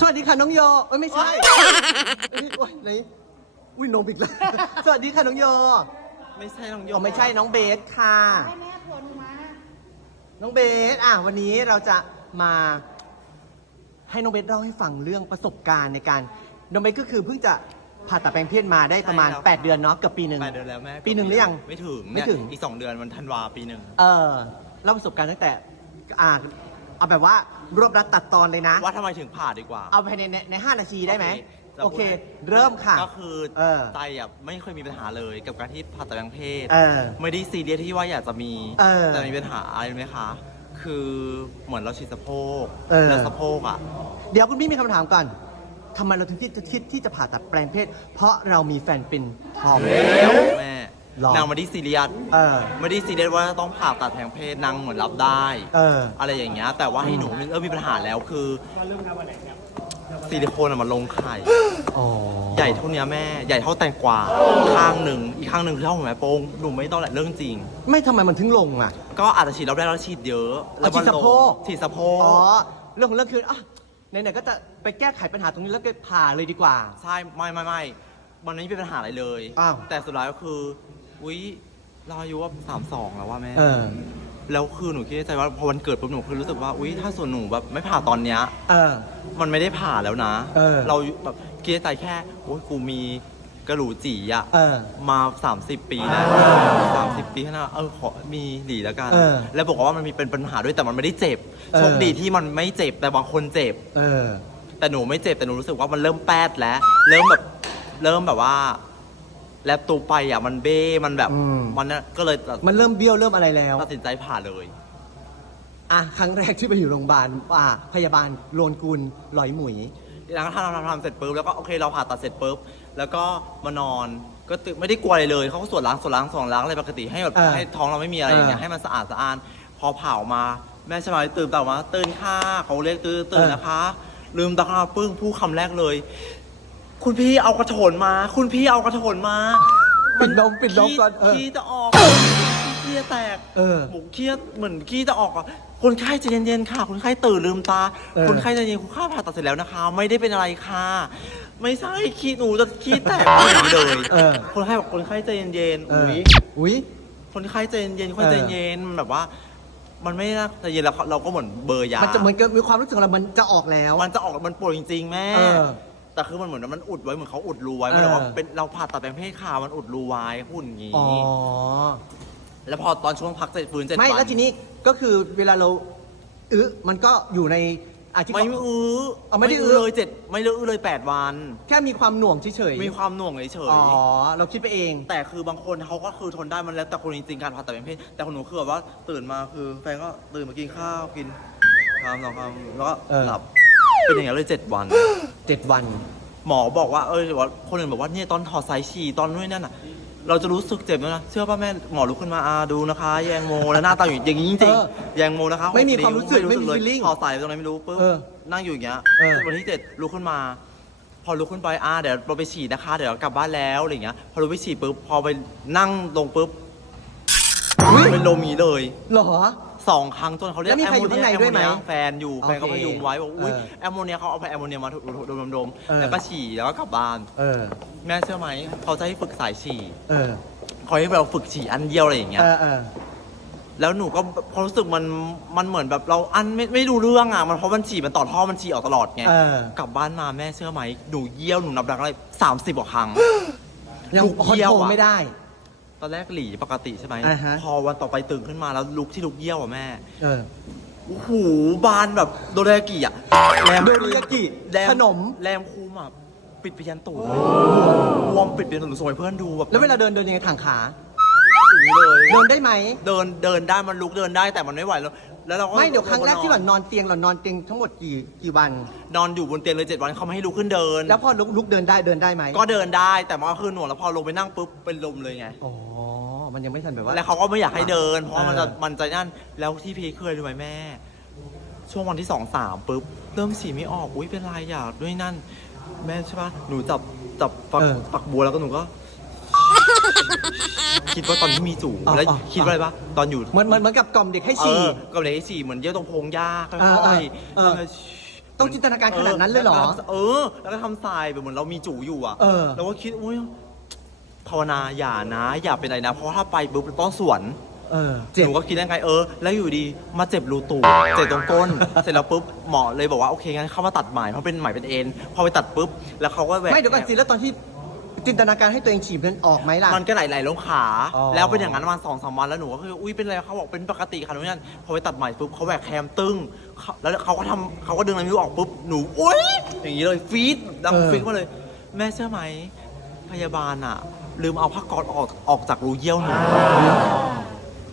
สวัสดีค่ะน้องโยเอ้ยไม่ใช่เอ้ยโอ้ยไหนอุ้ยนมอีกแล้ว สวัสดีค่ะน้องโยไม่ใช่น้องโยอ๋อไม่ใช่น้องเบสค่ะ ให้แม่ทวนมา น้องเบสอะวันนี้เราจะมาให้น้องเบสเล่าให้ฟังเรื่องประสบการณ์ในการน้องเบสก็คือเพิ่งจะผ่าตัดแปลงเพศมาได้ประมาณ8เดือนเนาะเกือบปีหนึ่ง แปดเดือนแล้วแม่ปีหนึ่งหรือยังไม่ถึงไม่ถึงเนี่ยอีกสองเดือนมันธันวาปีหนึ่ง เออเล่าประสบการณ์ตั้งแต่อ่า เอาแบบว่ารวบรัดตัดตอนเลยนะ ว่าทำไมถึงผ่าดีกว่า เอาภายในในในห้านาทีได้ไหม โอโอเค เค เริ่มค่ะ ก็คือเออ ไตอะไม่เคยมีปัญหาเลยกับการที่ผ่าตัดแปลงเพศ เออ ไม่ได้ซีเรียสที่ว่าอยากจะมี เออแต่มีปัญหาอะไรรู้ไหมคะ คือเหมือนเราฉีดสะโพกเออ แล้วสะโพกอะ เดี๋ยวคุณพี่มีคำถามก่อนทำไมเราถึงคิดคิดที่จะผ่าตัดแปลงเพศ เพราะเรามีแฟนเป็นทอม แม่ หรอ นางไม่ได้ซีเรียสเออ ไม่ได้ซีเรียสว่าต้องผ่าตัดแปลงเพศนางเหมือนรับได้ เออ อะไรอย่างเงี้ยแต่ว่าให้หนูเริ่มมีปัญหาแล้วคือซิลิโคนอะมันลงไข่ อ๋อใหญ่เท่าเนี้ยแม่ใหญ่เท่าแตงกวาข้างหนึ่งอีกข้างหนึ่งคือเท่าหัวแม่โป้งหนูไม่ต้องแหละเรื่องจริง ไม่ทำไมมันถึงลงอะ ก็อาจจะฉีดรอบแรกแล้วฉีดเยอะเอาฉีดสะโพก ฉีดสะโพกอ๋อ เรื่องของเรื่องคืออะไหนๆก็จะไปแก้ไขปัญหาตรงนี้แล้วก็ผ่าเลยดีกว่า ใช่ไม่ไม่ไม่มันไม่เป็นปัญหาอะไรเลย อ้าว แต่สุดท้ายก็คือ อุ้ยเราอายุว่าสามสองแล้วว่าแม่ เออ แล้วคือหนูคิดในใจว่าพอวันเกิดปุ๊บหนูคือรู้สึกว่าอุ้ยถ้าส่วนหนูแบบไม่ผ่าตอนเนี้ย เออ มันไม่ได้ผ่าแล้วนะเออเราแบบคิดในใจแค่โอ้ยกูมีกระหลูจีอะเออ มา 30 ปีแล้วสามสิบปีข้างหน้าเออขอมีหลีแล้วกัน เออแล้วบอกว่ามันมีเป็นปัญหาด้วยแต่มันไม่ได้เจ็บเออ โชคดีที่มันไม่เจ็บแต่บางคนเจ็บ เออ แต่หนูไม่เจ็บแต่หนูรู้สึกว่ามันเริ่มแป๊ดแล้ว เริ่มแบบเริ่มแบบว่า แลบตัวไปอะมันเบ้มันแบบ อืม มันน่ะก็เลยตัดมันเริ่มเบี้ยวเริ่มอะไรแล้ว ตัดสินใจผ่าเลย อะครั้งแรกที่ไปอยู่โรงพยาบาลอะพยาบาลโลนกุลหลอยหมุย หลังจากทำทำทำเสร็จปุ๊บแล้วก็โอเคเราผ่าตัดเสร็จปุ๊บแล้วก็มานอนก็ตื่นไม่ได้กลัวอะไรเลยเขาก็สวดล้างสวดล้างสวดล้างอะไรปกติให้แบบเออให้ท้องเราไม่มีอะไรอย่างเงี้ยเออให้มันสะอาดสะอ้านพอเผามาแม่ใช่ไหมตื่นแต่มาตื่นค่ะเขาเรียกตื่นตื่นเออนะคะ ลืมตาข้าปึ้งพูดคำแรกเลย คุณพี่เอากระโถนมา คุณพี่เอากระโถนมาปิดนมปิดนมขี้ก่อนเออขี้จะออกขี้จะแตกเออหมูขี้เหมือนขี้จะออกอะคนไข้ใจเย็นๆค่ะ คนไข้ตื่นลืมตา เออ คนไข้ใจเย็นคุณข้าผ่าตัดเสร็จแล้วนะคะ ไม่ได้เป็นอะไรค่ะ ไม่ใช่ขี้หนูจะขี้แตกอย่างนี้เลย เออ คนไข้บอกคนไข้ใจเย็นๆเออ อุ้ย อุ้ย คนไข้ใจเย็นๆคนไข้ใจเย็นมันแบบว่า มันไม่น่าใจเย็นแล้วเราก็เหมือนเบอร์ยา มันจะเหมือนกับมีความรู้สึกอะไรมันจะออกแล้ว มันจะออกมันปวดจริง ๆ แม่ เออ แต่คือมันเหมือนมันอุดไว้เหมือนเขาอุดรูไว้เออมันแบบว่าเป็นเราผ่าตัดแปลงเพศค่ะมันอุดรูไว้พูดอย่างนี้ อ๋อ แล้วพอตอนช่วงพักเสร็จฟื้นเจ็ดไม่วันแล้วทีนี้ก็คือเวลาเราอึมันก็อยู่ในอาชีพ ไม่อื้อเอาไม่ได้อื้อ เลยเจ็ดไม่ได้อื้อเลยแปดวัน แค่มีความหน่วงเฉยๆมีความหน่วงเฉยอ๋อ เราคิดไปเอง ๆแต่คือบางคนเขาก็คือทนได้มันแล้วแต่คนจริงๆการผ่าตัดแปลงเพศแต่คนหนูคือแบบว่าตื่นมาคือแฟนก็ตื่นมากินข้าวกินคำสองคำแล้วก็เออ หลับเป็นอย่างนี้ยเลยเจ็ดวัน เจ็ดวัน หมอบอกว่าเออว่าคนอื่นบอกว่าเนี่ยตอนถอดสายฉี่ตอนนู้นนั่นน่ะ เราจะรู้สึกเจ็บด้วยนะเชื่อป่ะแม่หมอลุกขึ้นมาอาดูนะคะ แยงโมแล้วหน้าตาอยู่อย่างนี้จริงเออๆแยงโมนะคะไม่มีหความรู้สึกนิ้ไม่มีเลย feeling ถอดสายตรงไหนไม่รู้ปุ๊บเออนั่งอยู่อย่างเงี้ยเออ วันที่เจ็ดลุกขึ้นมา พอลุกขึ้นไปอ่าเดี๋ยวเราไปฉี่นะคะ เดี๋ยวเรากลับบ้านแล้วอะไรอย่างเงี้ยพอลุกไปฉี่ปุ๊บพอไปนั่งลงปุ๊บเป็นโลมีเลย เหรอ สองครั้งจนเขาเรียกแล้วมีใครอยู่ข้างในด้วยไหมแอโมเนีแฟนอยู่แฟนก็โอเคพยุงไว้บอกอุ้ยเออแอมโมเนียเขาเอาไปแอมโมเนียมาดมดมๆเออ แล้วก็ฉี่แล้วก็กลับบ้าน เออ แม่เชื่อไหมเขาจะให้ฝึกสายฉี่เออ เขาให้เราฝึกฉี่อันเดียวอะไรอย่างเงี้เอยอเออ แล้วหนูก็ความรู้สึกมันมันเหมือนแบบเราอันไม่ไม่รู้เรื่องอะมันเพราะมันฉี่มันต่อท่อมันฉี่ออกตลอดไงเออ กลับบ้านมาแม่เชื่อไหมหนูเยี่ยวหนูนับดังอะไรสามสิบกว่าครั้ง ยังลูกคอนเยี่ยวโทรลอะ ไม่ได้ ตอนแรกหลีปกติใช่ไหมอ่าฮะ พอวันต่อไปตื่นขึ้นมาแล้วลุกที่ลุกเยี่ยวอะแม่ เออ โอ้โหบานแบบโดเรยากิอะแรมโดเรยากิแรมขนม แรมคูมอะปิดไปยันตูดวอมปิดไปยันตูดหนูส่งให้เพื่อนดูแบบแล้วเวลาเดินเดินยังไงทางขา อย่างนี้เลยเดินได้ไหม เดินเดินได้มันลุกเดินได้แต่มันไม่ไหวแล้ว แล้วเราก็ไม่เดี๋ยวครั้งแรกที่หล่อนนอนเตียงหล่อนนอนเตียงทั้งหมดกี่กี่วัน นอนอยู่บนเตียงเลยเจ็ดวันเขาไม่ให้ลุกขึ้นเดิน แล้วพอลุกลุกเดินได้เดินได้ไหมก็เดินได้แต่มันก็คือหน่วงแล้วพอลงไปนั่งปุ๊บเป็นลมเลยไงอ๋อมันยังไม่ทันแบบว่า แล้วเขาก็ไม่อยากให้เดิน เพราะว่ามันจะเออมันจะนั่นแล้วที่พีคเคยรู้ไหมแม่ ช่วงวันที่สองสามปุ๊บเริ่มฉี่ไม่ออกอุ้ยเป็นไรอยากด้วยนั่น แม่ใช่ปะหนูจับจับฝักเออฝักบัวแล้วก็หนูก็ คิดว่าตอนที่มีจู่อ๋อแล้วอ๋อคิดว่าอะไรปะตอนอยู่เหมือนเหมือนเหมือนกับกล่อมเด็กให้เอฉี่อกับเลยฉี่เหมือนเยี่ยวตรงโพรงหญ้าค่เอออยเออๆเออค่อยๆต้องจินตนาการขนาดนั้นเลยเหรอ เออ แล้วก็ทำทรายแบบเหมือนเรามีจูอยู่อะเออแล้วก็คิดอุ้ยภาวนาอย่านะ อย่าเป็นอะไรนะ เพราะว่าถ้าไปปุ๊บต้องสวน เออหเจ็บนูก็คิดยังไงเออ แล้วอยู่ดีมาเจ็บรูตูดเจ็บตรงก้น เสร็จแล้วปุ๊บหมอเลยบอกว่าโอเคงั้นเข้ามาตัดไหมเพราะเป็นไหมเป็นเอ็นพอไปตัดปุ๊บแล้วเขาก็แหวกไม่เดี๋ยวก่อนสิแล้วตอนที่ จินตนาการให้ตัวเองฉีดนั้นออกไหมล่ะ มันก็ไหลๆลงขา อ๋อ แล้วเป็นอย่างนั้นประมาณสองสามวันแล้วหนูก็คืออุ้ยเป็นอะไรเขาบอกเป็นปกติค่ะนู่นนั่นพอไปตัดใหม่ปุ๊บเขาแหวกแคมตึ้งเขาแล้วเขาก็ทำเขาก็ดึงน้ำมิวออกปุ๊บหนูอุ้ยอย่างนี้เลยฟีดดังฟีดมาเลย แม่เชื่อไหมพยาบาลอะลืมเอาผ้าก๊อซออกออกจากรูเยี่ยวหนู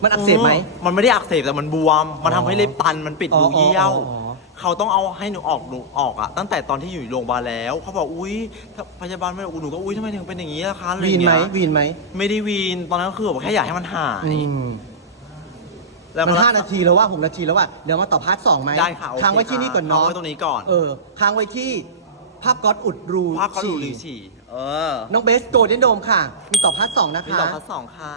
มันอักเสบไหม มันไม่ได้อักเสบแต่มันบวม มันทำให้เล็บตันมันปิดรูเยี่ยว อ๋ออ๋ออ๋อ เขาต้องเอาให้หนูออกหนูออกอะตั้งแต่ตอนที่อยู่โรงพยาบาลแล้ว เขาบอกอุ้ยถ้าพยาบาลไม่บอกหนูก็อุ้ยทำไมถึงเป็นอย่างนี้ล่ะคะอะไรอวีนย่างไหมเงี้ยวีนไหมไม่ได้วีนตอนนั้นก็คือแบบแค่อยากให้มันหายอืมแล้วมันห้านาทีแล้วว่าหกนาทีแล้วว่าเดี๋ยวมาต่อพาร์ทสองไหมได้ค่ะโอเคค้างไว้ที่นี่ก่อนค้างเนาะไว้ตรงนี้ก่อน เออค้างไว้ที่ภาพก๊อตอุดรูภาพเขาดูฉี่รีฉี่เออน้องเบสโกลเด้นโดมค่ะ มีต่อพาร์ทสองนะคะมีต่อพัดสองค่ะ